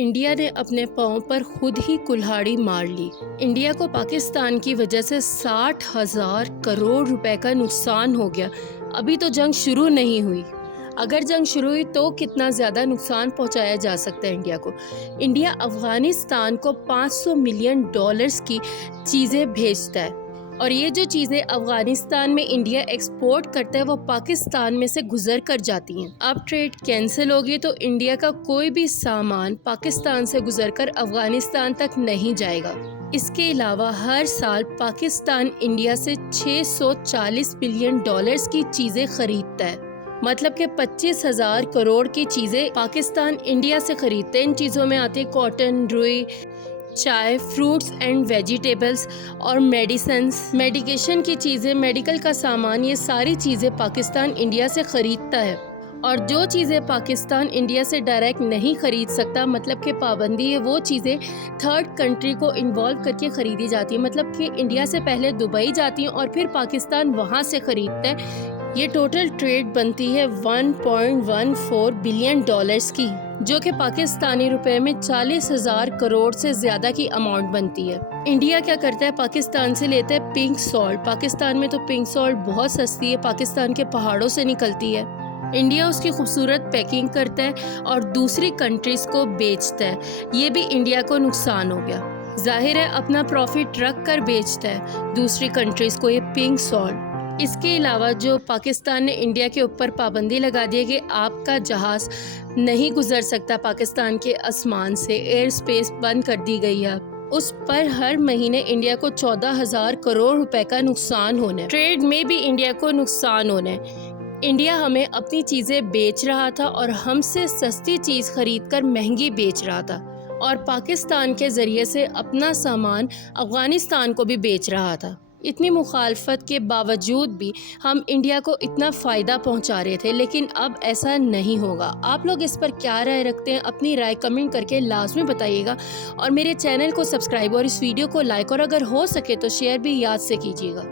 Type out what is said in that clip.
India نے اپنے پاؤں پر خود ہی کلہاڑی مار لی۔ انڈیا کو پاکستان کی وجہ سے 60,000 کروڑ روپے کا نقصان ہو گیا۔ ابھی تو جنگ شروع نہیں ہوئی۔ اگر جنگ شروع ہوئی تو کتنا زیادہ نقصان پہنچایا جا سکتا ہے انڈیا کو۔ انڈیا افغانستان کو $500 ملین کی چیزیں بھیجتا ہے، اور یہ جو چیزیں افغانستان میں انڈیا ایکسپورٹ کرتا ہے وہ پاکستان میں سے گزر کر جاتی ہیں۔ اب ٹریڈ کینسل ہوگی تو انڈیا کا کوئی بھی سامان پاکستان سے گزر کر افغانستان تک نہیں جائے گا۔ اس کے علاوہ ہر سال پاکستان انڈیا سے $640 بلین کی چیزیں خریدتا ہے، مطلب کہ 25,000 کروڑ کی چیزیں پاکستان انڈیا سے خریدتا ہے۔ ان چیزوں میں آتے کاٹن، روئی، چائے، فروٹس اینڈ ویجیٹیبلز اور میڈیکیشن کی چیزیں، میڈیکل کا سامان، یہ ساری چیزیں پاکستان انڈیا سے خریدتا ہے۔ اور جو چیزیں پاکستان انڈیا سے ڈائریکٹ نہیں خرید سکتا، مطلب کہ پابندی ہے، وہ چیزیں تھرڈ کنٹری کو انوالو کر کے خریدی جاتی ہیں، مطلب کہ انڈیا سے پہلے دبئی جاتی ہیں اور پھر پاکستان وہاں سے خریدتا ہے۔ یہ ٹوٹل ٹریڈ بنتی ہے $1.14 بلین کی، جو کہ پاکستانی روپے میں 40,000 کروڑ سے زیادہ کی اماؤنٹ بنتی ہے۔ انڈیا کیا کرتا ہے؟ پاکستان سے لیتا ہے پنک سالٹ۔ پاکستان میں تو پنک سالٹ بہت سستی ہے، پاکستان کے پہاڑوں سے نکلتی ہے۔ انڈیا اس کی خوبصورت پیکنگ کرتا ہے اور دوسری کنٹریز کو بیچتا ہے۔ یہ بھی انڈیا کو نقصان ہو گیا۔ ظاہر ہے اپنا پروفٹ رکھ کر بیچتا ہے دوسری کنٹریز کو یہ پنک سالٹ۔ اس کے علاوہ جو پاکستان نے انڈیا کے اوپر پابندی لگا دی ہے کہ آپ کا جہاز نہیں گزر سکتا پاکستان کے آسمان سے، ایئر اسپیس بند کر دی گئی ہے، اس پر ہر مہینے انڈیا کو 14,000 کروڑ روپے کا نقصان ہونا ہے۔ ٹریڈ میں بھی انڈیا کو نقصان ہونا ہے۔ انڈیا ہمیں اپنی چیزیں بیچ رہا تھا اور ہم سے سستی چیز خرید کر مہنگی بیچ رہا تھا، اور پاکستان کے ذریعے سے اپنا سامان افغانستان کو بھی بیچ رہا تھا۔ اتنی مخالفت کے باوجود بھی ہم انڈیا کو اتنا فائدہ پہنچا رہے تھے، لیکن اب ایسا نہیں ہوگا۔ آپ لوگ اس پر کیا رائے رکھتے ہیں؟ اپنی رائے کمنٹ کر کے لازمی بتائیے گا، اور میرے چینل کو سبسکرائب اور اس ویڈیو کو لائک، اور اگر ہو سکے تو شیئر بھی یاد سے کیجیے گا۔